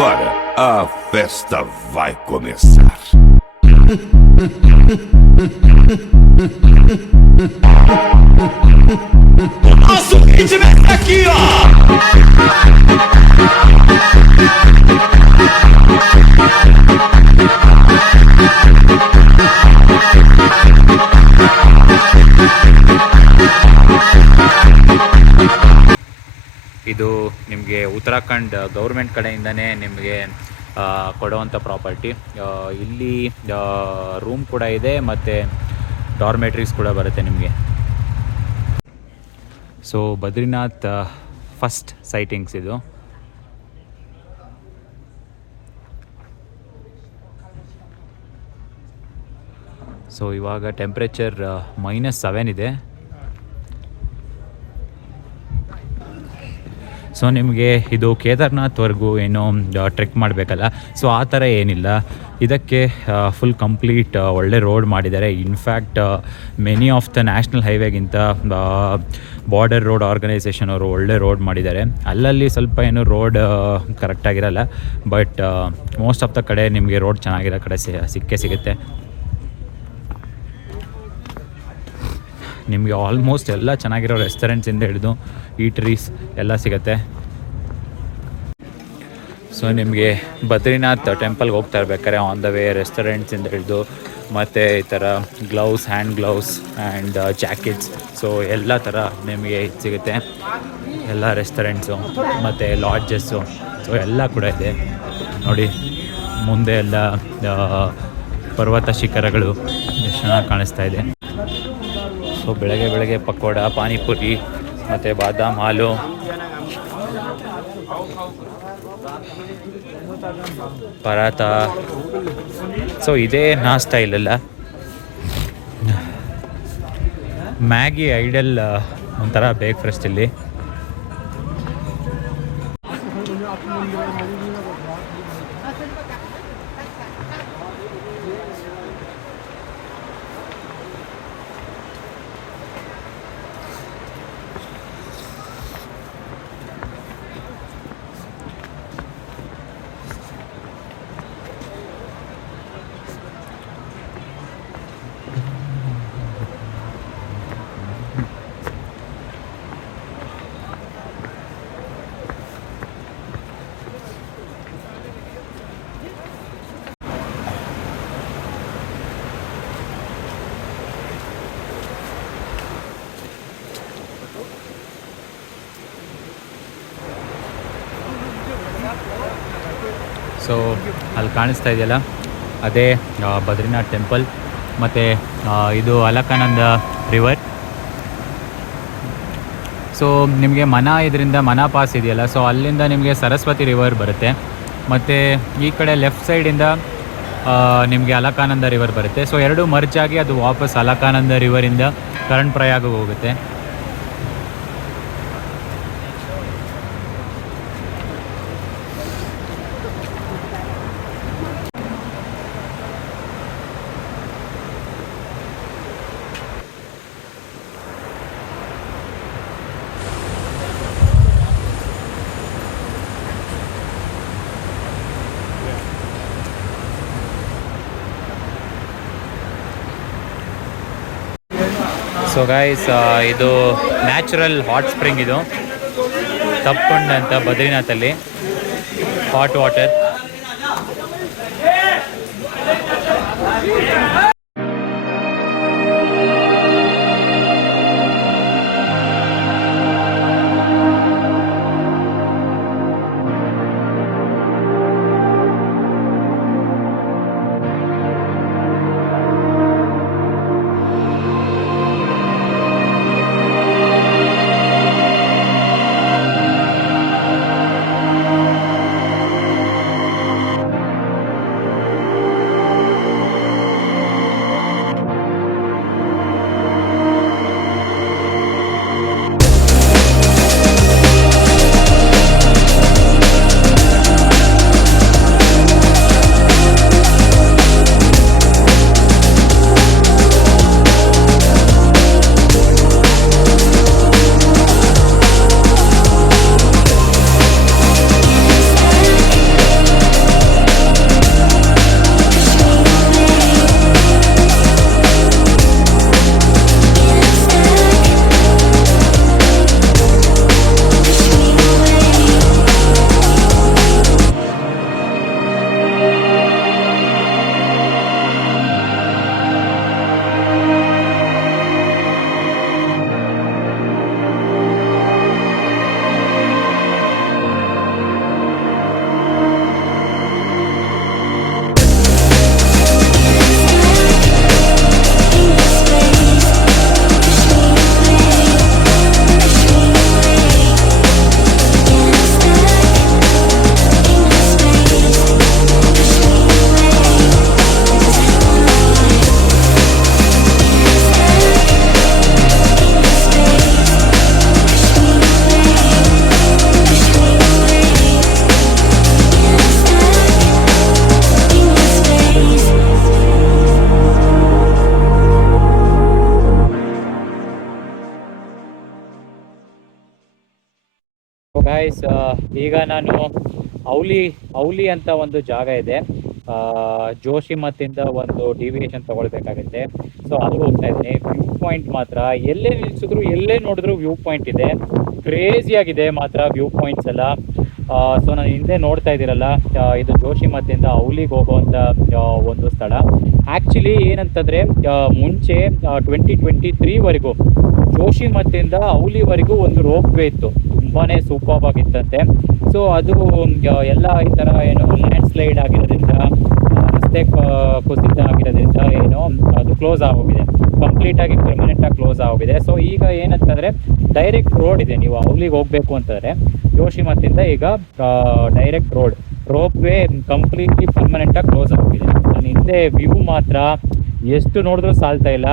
Agora a festa vai começar. Nosso ritmo é aqui, ó! ಇದು ನಿಮಗೆ Uttarakhand government ಕಡೆಯಿಂದನೇ ನಿಮಗೆ ಕೊಡುವಂಥ ಪ್ರಾಪರ್ಟಿ. ಇಲ್ಲಿ ರೂಮ್ ಕೂಡ ಇದೆ ಮತ್ತು ಡಾರ್ಮೆಟ್ರೀಸ್ ಕೂಡ ಬರುತ್ತೆ ನಿಮಗೆ. ಸೊ ಬದ್ರಿನಾಥ್ ಫಸ್ಟ್ ಸೈಟಿಂಗ್ಸ್ ಇದು. ಸೊ ಇವಾಗ ಟೆಂಪ್ರೇಚರ್ -7 ಇದೆ. ಸೊ ನಿಮಗೆ ಇದು ಕೇದಾರ್ನಾಥ್ವರೆಗೂ ಏನೋ ಟ್ರೆಕ್ ಮಾಡಬೇಕಲ್ಲ, ಸೊ ಆ ಥರ ಏನಿಲ್ಲ. ಇದಕ್ಕೆ ಫುಲ್ ಕಂಪ್ಲೀಟ್ ಒಳ್ಳೆ ರೋಡ್ ಮಾಡಿದ್ದಾರೆ. In fact many of the national ಹೈವೇಗಿಂತ ಬಾರ್ಡರ್ ರೋಡ್ ಆರ್ಗನೈಸೇಷನ್ ಅವರು ಒಳ್ಳೆ ರೋಡ್ ಮಾಡಿದ್ದಾರೆ. ಅಲ್ಲಲ್ಲಿ ಸ್ವಲ್ಪ ಏನು ರೋಡ್ ಕರೆಕ್ಟಾಗಿರಲ್ಲ, ಬಟ್ ಮೋಸ್ಟ್ ಆಫ್ ದ ಕಡೆ ನಿಮಗೆ ರೋಡ್ ಚೆನ್ನಾಗಿರೋ ಕಡೆ ಸಿಕ್ಕೇ ಸಿಗುತ್ತೆ. ನಿಮಗೆ ಆಲ್ಮೋಸ್ಟ್ ಎಲ್ಲ ಚೆನ್ನಾಗಿರೋ ರೆಸ್ಟೋರೆಂಟ್ಸಿಂದ ಹಿಡಿದು ಈಟ್ರೀಸ್ ಎಲ್ಲ ಸಿಗುತ್ತೆ. ಸೊ ನಿಮಗೆ ಬದ್ರಿನಾಥ್ ಟೆಂಪಲ್ಗೆ ಹೋಗ್ತಾ ಇರ್ಬೇಕಾದ್ರೆ ಆನ್ ದ ವೇ ರೆಸ್ಟೋರೆಂಟ್ಸಿಂದ ಹಿಡಿದು ಮತ್ತು ಈ ಥರ gloves, hand gloves and jackets, so ಎಲ್ಲ ಥರ ನಿಮಗೆ ಸಿಗುತ್ತೆ. ಎಲ್ಲ ರೆಸ್ಟೋರೆಂಟ್ಸು ಮತ್ತು ಲಾಡ್ಜಸ್ಸು, ಸೊ ಎಲ್ಲ ಕೂಡ ಇದೆ ನೋಡಿ. ಮುಂದೆ ಎಲ್ಲ ಪರ್ವತ ಶಿಖರಗಳು ಎಷ್ಟು ಚೆನ್ನಾಗಿ ಕಾಣಿಸ್ತಾ ಇದೆ. ಸೊ ಬೆಳಗ್ಗೆ ಪಕೋಡ, ಪಾನಿಪುರಿ ಮತ್ತು ಬಾದಾಮ್ ಹಾಲು, ಪರಾತ, ಸೊ ಇದೇ ನಾಷ್ಟ ಇಲ್ಲೆಲ್ಲ. ಮ್ಯಾಗಿ ಐಡಲ್ ಒಂಥರ ಬ್ರೇಕ್ಫಾಸ್ಟ್ ಇಲ್ಲಿ. ಸೊ ಅಲ್ಲಿ ಕಾಣಿಸ್ತಾ ಇದೆಯಲ್ಲ ಅದೇ ಬದ್ರಿನಾಥ್ ಟೆಂಪಲ್. ಮತ್ತು ಇದು ಅಲಕಾನಂದ ರಿವರ್. ಸೊ ನಿಮಗೆ ಇದರಿಂದ ಮನಾ ಪಾಸ್ ಇದೆಯಲ್ಲ, ಸೊ ಅಲ್ಲಿಂದ ನಿಮಗೆ ಸರಸ್ವತಿ ರಿವರ್ ಬರುತ್ತೆ. ಮತ್ತು ಈ ಕಡೆ ಲೆಫ್ಟ್ ಸೈಡಿಂದ ನಿಮಗೆ ಅಲಕಾನಂದ ರಿವರ್ ಬರುತ್ತೆ. ಸೊ ಎರಡು ಮರ್ಜ್ ಆಗಿ ಅದು ವಾಪಸ್ ಅಲಕಾನಂದ ರಿವರಿಂದ ಕರಣ್ ಪ್ರಯಾಗಕ್ಕೆ ಹೋಗುತ್ತೆ. ಸೊ ಗೈಸ್, ಇದು ನ್ಯಾಚುರಲ್ ಹಾಟ್ ಸ್ಪ್ರಿಂಗ್. ಇದು ತಪ್ಪಂಡ್ ಅಂತ ಬದ್ರಿನಾಥಲ್ಲಿ ಹಾಟ್ ವಾಟರ್. ಗಾಯ್ಸ್, ಈಗ ನಾನು ಔಲಿ ಅಂತ ಒಂದು ಜಾಗ ಇದೆ, ಜೋಶಿಮತ್ತಿಂದ ಒಂದು ಡಿವಿಯೇಷನ್ ತಗೊಳ್ಬೇಕಾಗುತ್ತೆ. ಸೊ ಅಲ್ಲಿ ಹೋಗ್ತಾ ಇದ್ದೀನಿ. ವ್ಯೂ ಪಾಯಿಂಟ್ ಮಾತ್ರ ಎಲ್ಲೇ ನಿಲ್ಸಿದ್ರು ಎಲ್ಲೇ ನೋಡಿದ್ರು ವ್ಯೂ ಪಾಯಿಂಟ್ ಇದೆ. ಕ್ರೇಜಿಯಾಗಿದೆ ಮಾತ್ರ ವ್ಯೂ ಪಾಯಿಂಟ್ಸ್ ಎಲ್ಲ. ಸೊ ನಾನು ಹಿಂದೆ ನೋಡ್ತಾ ಇದ್ದೀರಲ್ಲ, ಇದು ಜೋಶಿಮತ್ತಿಂದ ಔಲಿಗೆ ಹೋಗುವಂಥ ಒಂದು ಸ್ಥಳ. ಆ್ಯಕ್ಚುಲಿ ಏನಂತಂದರೆ, ಮುಂಚೆ 2023ವರೆಗೂ ಜೋಶಿಮತ್ತಿಂದ ಔಲಿವರೆಗೂ ಒಂದು ರೋಪ್ ವೇ ಇತ್ತು, ತುಂಬಾ ಸೂಪರ್ಬ್ ಆಗಿತ್ತಂತೆ. ಸೊ ಅದು ಎಲ್ಲ ಈ ಥರ ಏನು ಲ್ಯಾಂಡ್ ಸ್ಲೈಡ್ ಆಗಿರೋದ್ರಿಂದ, ರಸ್ತೆ ಕುಸಿತ ಆಗಿರೋದ್ರಿಂದ ಏನೋ ಅದು ಕ್ಲೋಸ್ ಆಗೋಗಿದೆ, ಕಂಪ್ಲೀಟಾಗಿ ಪರ್ಮನೆಂಟಾಗಿ ಕ್ಲೋಸ್ ಆಗೋಗಿದೆ. ಸೊ ಈಗ ಏನಂತಂದರೆ ಡೈರೆಕ್ಟ್ ರೋಡ್ ಇದೆ. ನೀವು ಔಲಿಗೆ ಹೋಗಬೇಕು ಅಂತಂದರೆ ಜೋಶಿಮತ್ತಿಂದ ಈಗ ಡೈರೆಕ್ಟ್ ರೋಪ್ ವೇ ಕಂಪ್ಲೀಟ್ಲಿ ಪರ್ಮನೆಂಟಾಗಿ ಕ್ಲೋಸ್ ಆಗೋಗಿದೆ. ನಾನು ಹಿಂದೆ ವ್ಯೂ ಮಾತ್ರ ಎಷ್ಟು ನೋಡಿದ್ರೂ ಸಾಲ್ತಾ ಇಲ್ಲ,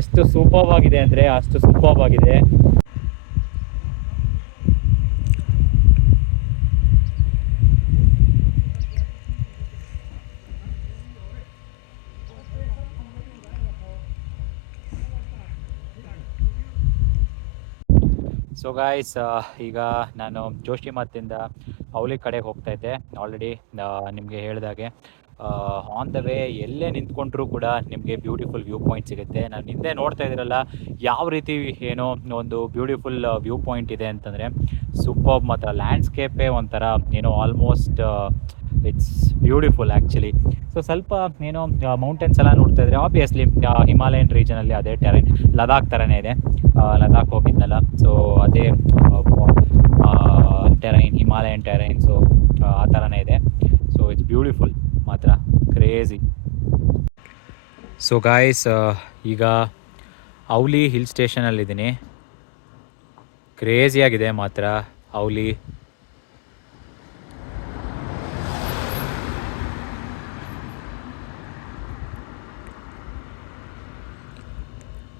ಎಷ್ಟು ಸೂಪರ್ಬ್ ಆಗಿದೆ ಅಂದರೆ ಅಷ್ಟು ಸೂಪರ್ಬ್ ಆಗಿದೆ. ಸೊ ಗಾಯ್ಸ್, ಈಗ ನಾನು ಜೋಶಿಮತ್ತಿಂದ ಔಲಿ ಕಡೆಗೆ ಹೋಗ್ತಾ ಇದ್ದೆ. ಆಲ್ರೆಡಿ ನಿಮಗೆ ಹೇಳಿದಾಗೆ ಆನ್ ದ ವೇ ಎಲ್ಲೇ ನಿಂತ್ಕೊಂಡ್ರೂ ಕೂಡ ನಿಮಗೆ ಬ್ಯೂಟಿಫುಲ್ ವ್ಯೂ ಪಾಯಿಂಟ್ ಸಿಗುತ್ತೆ. ನಾನು ಹಿಂದೆ ನೋಡ್ತಾ ಇದ್ದೀರಲ್ಲ ಯಾವ ರೀತಿ ಏನೋ ಒಂದು ಬ್ಯೂಟಿಫುಲ್ ವ್ಯೂ ಪಾಯಿಂಟ್ ಇದೆ ಅಂತಂದರೆ ಸೂಪರ್ಬ್ ಮಾತ್ರ. ಲ್ಯಾಂಡ್ಸ್ಕೇಪೇ ಒಂಥರ ಏನೋ almost it's beautiful actually. So ಸ್ವಲ್ಪ ಏನೋ ಮೌಂಟೇನ್ಸ್ ಎಲ್ಲ ನೋಡ್ತಾ ಇದ್ರೆ ಆಬ್ವಿಯಸ್ಲಿ ಹಿಮಾಲಯನ್ ರೀಜನಲ್ಲಿ ಅದೇ ಟೆರೈನ್, ಲದಾಖ್ ಥರನೇ ಇದೆ. ಲದಾಖ್ ಹೋಗಿದ್ನಲ್ಲ, ಸೊ ಅದೇ ಟೆರೈನ್, ಹಿಮಾಲಯನ್ ಟೆರೈನ್. ಸೊ ಆ ಥರನೇ ಇದೆ. ಸೊ ಇಟ್ಸ್ ಬ್ಯೂಟಿಫುಲ್ ಮಾತ್ರ, ಕ್ರೇಜಿ. ಸೊ ಗಾಯ್ಸ್, ಈಗ ಔಲಿ ಹಿಲ್ ಸ್ಟೇಷನಲ್ಲಿದ್ದೀನಿ. ಕ್ರೇಜಿಯಾಗಿದೆ ಮಾತ್ರ ಔಲಿ.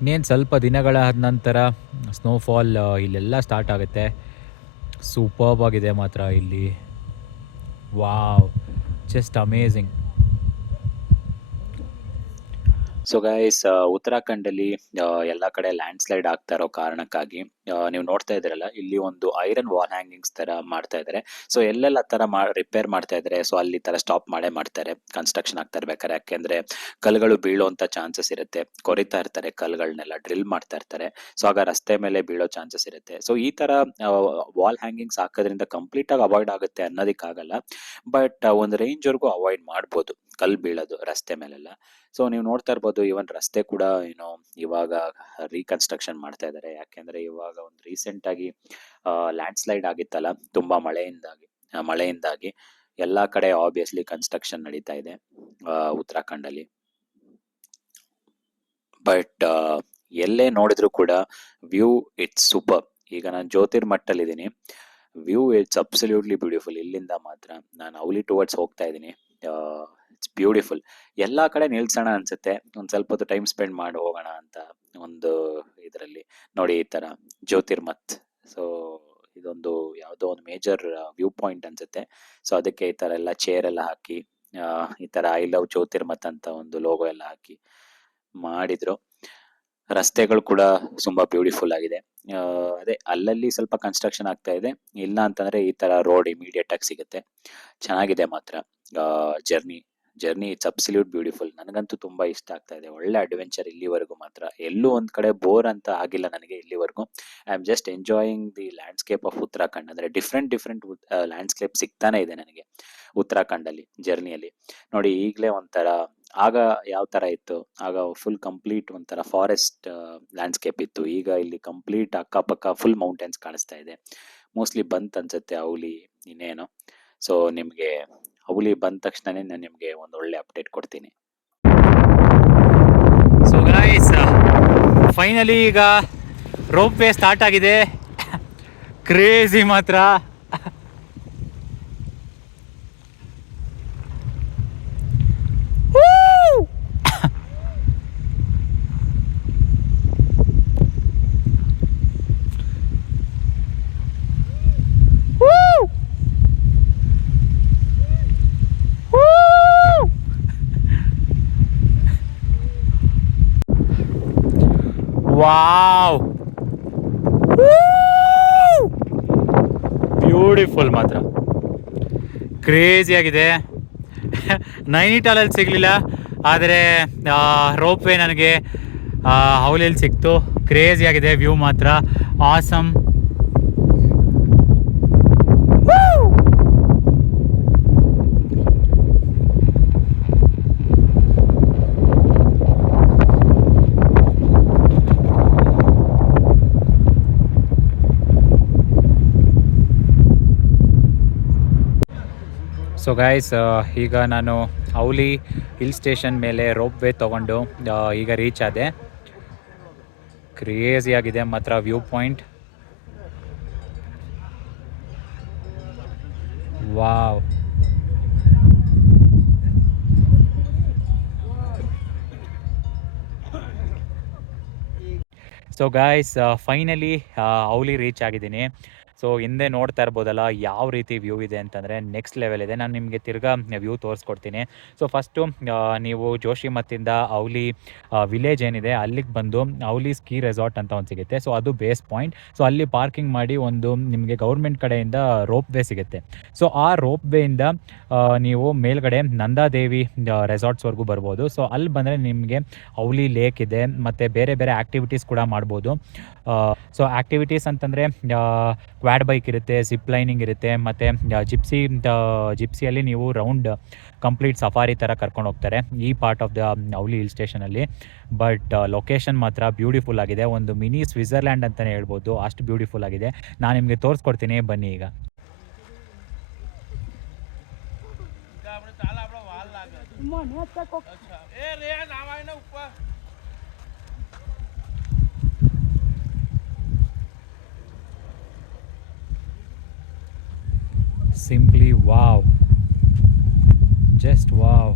ಇನ್ನೇನು ಸ್ವಲ್ಪ ದಿನಗಳ ನಂತರ ಸ್ನೋಫಾಲ್ ಇಲ್ಲೆಲ್ಲ ಸ್ಟಾರ್ಟ್ ಆಗುತ್ತೆ. ಸೂಪರ್ಬ್ ಆಗಿದೆ ಮಾತ್ರ ಇಲ್ಲಿ. Wow, just amazing. So guys, ಉತ್ತರಾಖಂಡಲ್ಲಿ ಎಲ್ಲ ಕಡೆ ಲ್ಯಾಂಡ್ ಸ್ಲೈಡ್ ಆಗ್ತಾ ಇರೋ ಕಾರಣಕ್ಕಾಗಿ ನೀವು ನೋಡ್ತಾ ಇದ್ದೀರಲ್ಲ, ಇಲ್ಲಿ ಒಂದು ಐರನ್ ವಾಲ್ ಹ್ಯಾಂಗಿಂಗ್ಸ್ ತರ ಮಾಡ್ತಾ ಇದ್ದಾರೆ. ಸೊ ಎಲ್ಲೆಲ್ಲ ತರ ರಿಪೇರ್ ಮಾಡ್ತಾ ಇದ್ದಾರೆ. ಸೊ ಅಲ್ಲಿ ತರ ಸ್ಟಾಪ್ ಮಾಡ್ತಾರೆ ಕನ್ಸ್ಟ್ರಕ್ಷನ್ ಆಗ್ತಾ ಇರ್ಬೇಕಾದ್ರೆ. ಯಾಕೆಂದ್ರೆ ಕಲ್ಗಳು ಬೀಳುವಂತ ಚಾನ್ಸಸ್ ಇರುತ್ತೆ, ಕೊರಿತಾ ಇರ್ತಾರೆ ಕಲ್ಗಳನ್ನೆಲ್ಲ, ಡ್ರಿಲ್ ಮಾಡ್ತಾ ಇರ್ತಾರೆ. ಸೊ ಆಗ ರಸ್ತೆ ಮೇಲೆ ಬೀಳೋ ಚಾನ್ಸಸ್ ಇರುತ್ತೆ. ಸೊ ಈ ತರ ವಾಲ್ ಹ್ಯಾಂಗಿಂಗ್ಸ್ ಹಾಕೋದ್ರಿಂದ ಕಂಪ್ಲೀಟ್ ಆಗಿ ಅವಾಯ್ಡ್ ಆಗುತ್ತೆ ಅನ್ನೋದಕ್ಕಾಗಲ್ಲ, ಬಟ್ ಒಂದು ರೇಂಜ್ ವರ್ಗೂ ಅವಾಯ್ಡ್ ಮಾಡ್ಬೋದು ಕಲ್ ಬೀಳೋದು ರಸ್ತೆ ಮೇಲೆಲ್ಲ. ಸೊ ನೀವು ನೋಡ್ತಾ ಇರ್ಬೋದು, ಇವನ್ ರಸ್ತೆ ಕೂಡ ಏನೋ ಇವಾಗ ರೀಕನ್ಸ್ಟ್ರಕ್ಷನ್ ಮಾಡ್ತಾ ಇದ್ದಾರೆ. ಯಾಕೆಂದ್ರೆ ಇವಾಗ ಒಂದು ರೀಸೆಂಟ್ ಆಗಿ ಲ್ಯಾಂಡ್ ಸ್ಲೈಡ್ ಆಗಿತ್ತಲ್ಲ, ತುಂಬಾ ಮಳೆಯಿಂದಾಗಿ ಎಲ್ಲಾ ಕಡೆ ಆಬ್ವಿಯಸ್ಲಿ ಕನ್ಸ್ಟ್ರಕ್ಷನ್ ನಡೀತಾ ಇದೆ ಉತ್ತರಾಖಂಡಲ್ಲಿ. ಬಟ್ ಎಲ್ಲೇ ನೋಡಿದ್ರು ಕೂಡ ವ್ಯೂ ಇಟ್ಸ್ ಸೂಪರ್. ಈಗ ನಾನು ಜ್ಯೋತಿರ್ಮಠಲ್ಲಿ ಇದ್ದೀನಿ. View it's absolutely beautiful. ಇಲ್ಲಿಂದ ಮಾತ್ರ ನಾನು ಔಲಿ ಟುವರ್ಡ್ಸ್ ಹೋಗ್ತಾ ಇದ್ದೀನಿ. It's beautiful. ಎಲ್ಲಾ ಕಡೆ ನಿಲ್ಸೋಣ ಅನ್ಸುತ್ತೆ, ಒಂದ್ ಸ್ವಲ್ಪ ಹೊತ್ತು ಟೈಮ್ ಸ್ಪೆಂಡ್ ಮಾಡಿ ಹೋಗೋಣ ಅಂತ ಒಂದು ಇದರಲ್ಲಿ. ನೋಡಿ ಈ ತರ ಜ್ಯೋತಿರ್ಮಠ್. ಸೊ ಇದೊಂದು ಯಾವುದೋ ಒಂದು ಮೇಜರ್ ವ್ಯೂ ಪಾಯಿಂಟ್ ಅನ್ಸುತ್ತೆ. ಸೊ ಅದಕ್ಕೆ ಈ ತರ ಎಲ್ಲ ಚೇರ್ ಎಲ್ಲ ಹಾಕಿ, ಈ ತರ ಐ ಲವ್ ಜ್ಯೋತಿರ್ಮಠ್ ಅಂತ ಒಂದು ಲೋಗೋ ಎಲ್ಲ ಹಾಕಿ ಮಾಡಿದ್ರು. ರಸ್ತೆಗಳು ಕೂಡ ತುಂಬಾ ಬ್ಯೂಟಿಫುಲ್ ಆಗಿದೆ. ಅದೇ ಅಲ್ಲಲ್ಲಿ ಸ್ವಲ್ಪ ಕನ್ಸ್ಟ್ರಕ್ಷನ್ ಆಗ್ತಾ ಇದೆ, ಇಲ್ಲ ಅಂತಂದ್ರೆ ಈ ತರ ರೋಡ್ ಇಮಿಡಿಯೇಟ್ ಆಗಿ ಸಿಗುತ್ತೆ. ಚೆನ್ನಾಗಿದೆ ಮಾತ್ರ ಜರ್ನಿ ಇಟ್ಸ್ ಅಬ್ಸಲ್ಯೂಟ್ ಬ್ಯೂಟಿಫುಲ್. ನನಗಂತೂ ತುಂಬಾ ಇಷ್ಟ ಆಗ್ತಾ ಇದೆ. ಒಳ್ಳೆ ಅಡ್ವೆಂಚರ್ ಇಲ್ಲಿವರೆಗೂ ಮಾತ್ರ. ಎಲ್ಲೂ ಒಂದ್ ಕಡೆ ಬೋರ್ ಅಂತ ಆಗಿಲ್ಲ ನನಗೆ ಇಲ್ಲಿವರೆಗೂ. I am just enjoying the landscape of Uttarakhand. ಅಂದ್ರೆ ಡಿಫ್ರೆಂಟ್ ಲ್ಯಾಂಡ್ಸ್ಕೇಪ್ ಸಿಗ್ತಾನೆ ಇದೆ ನನಗೆ ಉತ್ತರಾಖಂಡಲ್ಲಿ ಜರ್ನಿಯಲ್ಲಿ. ನೋಡಿ ಈಗಲೇ ಒಂಥರ, ಆಗ ಯಾವ ತರ ಇತ್ತು, ಆಗ ಫುಲ್ ಕಂಪ್ಲೀಟ್ ಒಂಥರ ಫಾರೆಸ್ಟ್ ಲ್ಯಾಂಡ್ಸ್ಕೇಪ್ ಇತ್ತು. ಈಗ ಇಲ್ಲಿ ಕಂಪ್ಲೀಟ್ ಅಕ್ಕಪಕ್ಕ ಫುಲ್ ಮೌಂಟೇನ್ಸ್ ಕಾಣಿಸ್ತಾ ಇದೆ. ಮೋಸ್ಟ್ಲಿ ಬಂತ್ ಅನ್ಸುತ್ತೆ ಔಲಿ ಇನ್ನೇನು. ಸೊ ನಿಮ್ಗೆ ಔಲಿ ಬಂದ ತಕ್ಷಣನೇ ನಾನು ನಿಮ್ಗೆ ಒಂದು ಒಳ್ಳೆ ಅಪ್ಡೇಟ್ ಕೊಡ್ತೀನಿ. ಸೊ ಗೈಸ್, ಫೈನಲಿ ಈಗ ರೋಪ್ ವೇ ಸ್ಟಾರ್ಟ್ ಆಗಿದೆ. ಕ್ರೇಜಿ ಮಾತ್ರ. Wow! Woo! ಬ್ಯೂಟಿಫುಲ್ ಮಾತ್ರ, ಕ್ರೇಜಿಯಾಗಿದೆ. ನೈನಿಟಾಲಲ್ಲಿ ಸಿಗಲಿಲ್ಲ, ಆದರೆ ರೋಪ್ ವೇ ನನಗೆ ಹೌಲಿಯಲ್ಲಿ ಸಿಕ್ತು. ಕ್ರೇಜಿಯಾಗಿದೆ ವ್ಯೂ ಮಾತ್ರ, ಆಸಮ್. ಸೊ ಗೈಸ್, ಈಗ ನಾನು ಹೌಲಿ ಹಿಲ್ ಸ್ಟೇಷನ್ ಮೇಲೆ ರೋಪ್ ವೇ ತೊಗೊಂಡು ಈಗ ರೀಚ್ ಆದೆ. ಕ್ರೇಜಿಯಾಗಿದೆ ಮಾತ್ರ view point. Wow. So guys, finally ಹೌಲಿ reach ಆಗಿದ್ದೀನಿ. ಸೊ ಹಿಂದೆ ನೋಡ್ತಾ ಇರ್ಬೋದಲ್ಲ ಯಾವ ರೀತಿ ವ್ಯೂ ಇದೆ ಅಂತಂದರೆ ನೆಕ್ಸ್ಟ್ ಲೆವೆಲ್ ಇದೆ. ನಾನು ನಿಮಗೆ ತಿರ್ಗಾ ವ್ಯೂ ತೋರಿಸ್ಕೊಡ್ತೀನಿ. ಸೊ ಫಸ್ಟು ನೀವು ಜೋಶಿಮತ್ತಿಂದ ಹೌಲಿ ವಿಲೇಜ್ ಏನಿದೆ ಅಲ್ಲಿಗೆ ಬಂದು ಹೌಲಿ ಸ್ಕೀ ರೆಸಾರ್ಟ್ ಅಂತ ಒಂದು ಸಿಗುತ್ತೆ. ಸೊ ಅದು ಬೇಸ್ ಪಾಯಿಂಟ್. ಸೊ ಅಲ್ಲಿ ಪಾರ್ಕಿಂಗ್ ಮಾಡಿ ಒಂದು ನಿಮಗೆ ಗೌರ್ಮೆಂಟ್ ಕಡೆಯಿಂದ ರೋಪ್ ವೇ ಸಿಗುತ್ತೆ. ಸೊ ಆ ರೋಪ್ ವೇಯಿಂದ ನೀವು ಮೇಲ್ಗಡೆ ನಂದಾದೇವಿ ರೆಸಾರ್ಟ್ಸ್ವರೆಗೂ ಬರ್ಬೋದು. ಸೊ ಅಲ್ಲಿ ಬಂದರೆ ನಿಮಗೆ ಹೌಲಿ ಲೇಕ್ ಇದೆ, ಮತ್ತು ಬೇರೆ ಬೇರೆ ಆ್ಯಕ್ಟಿವಿಟೀಸ್ ಕೂಡ ಮಾಡ್ಬೋದು. ಸೊ ಆ್ಯಕ್ಟಿವಿಟೀಸ್ ಅಂತಂದರೆ ಕ್ವಾಡ್ ಬೈಕ್ ಇರುತ್ತೆ, ಜಿಪ್ ಲೈನಿಂಗ್ ಇರುತ್ತೆ, ಮತ್ತು ಜಿಪ್ಸಿಯಲ್ಲಿ ನೀವು ರೌಂಡ್ ಕಂಪ್ಲೀಟ್ ಸಫಾರಿ ಥರ ಕರ್ಕೊಂಡು ಹೋಗ್ತಾರೆ ಈ part of the Auli hill ಸ್ಟೇಷನಲ್ಲಿ. ಬಟ್ ಲೊಕೇಶನ್ ಮಾತ್ರ ಬ್ಯೂಟಿಫುಲ್ ಆಗಿದೆ, ಒಂದು ಮಿನಿ ಸ್ವಿಟ್ಜರ್ಲ್ಯಾಂಡ್ ಅಂತಲೇ ಹೇಳ್ಬೋದು, ಅಷ್ಟು ಬ್ಯೂಟಿಫುಲ್ ಆಗಿದೆ. ನಾನು ನಿಮಗೆ ತೋರಿಸ್ಕೊಡ್ತೀನಿ, ಬನ್ನಿ ಈಗ. Simply wow, just wow.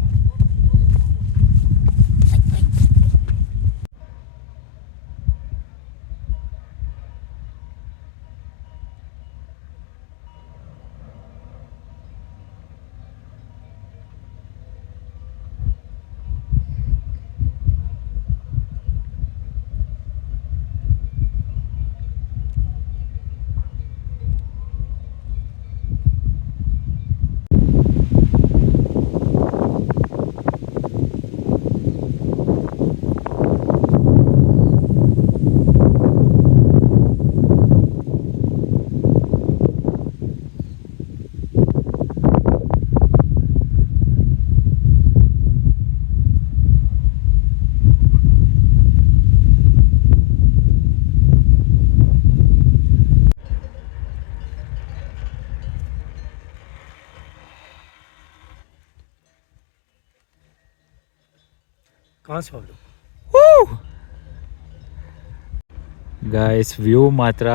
Guys, view ಮಾತ್ರ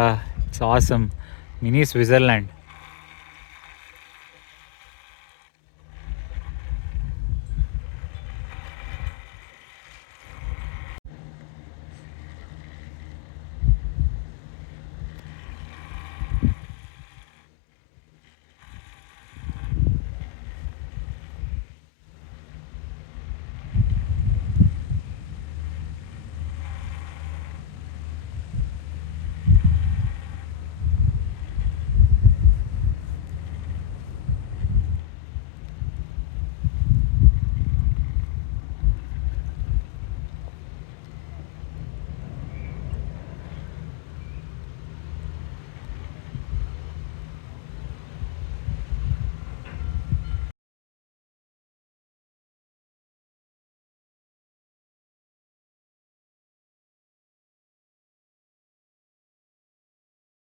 ಇಟ್ಸ್ ಆಸಮ್, ಮಿನಿ ಸ್ವಿಟ್ಜರ್ಲ್ಯಾಂಡ್.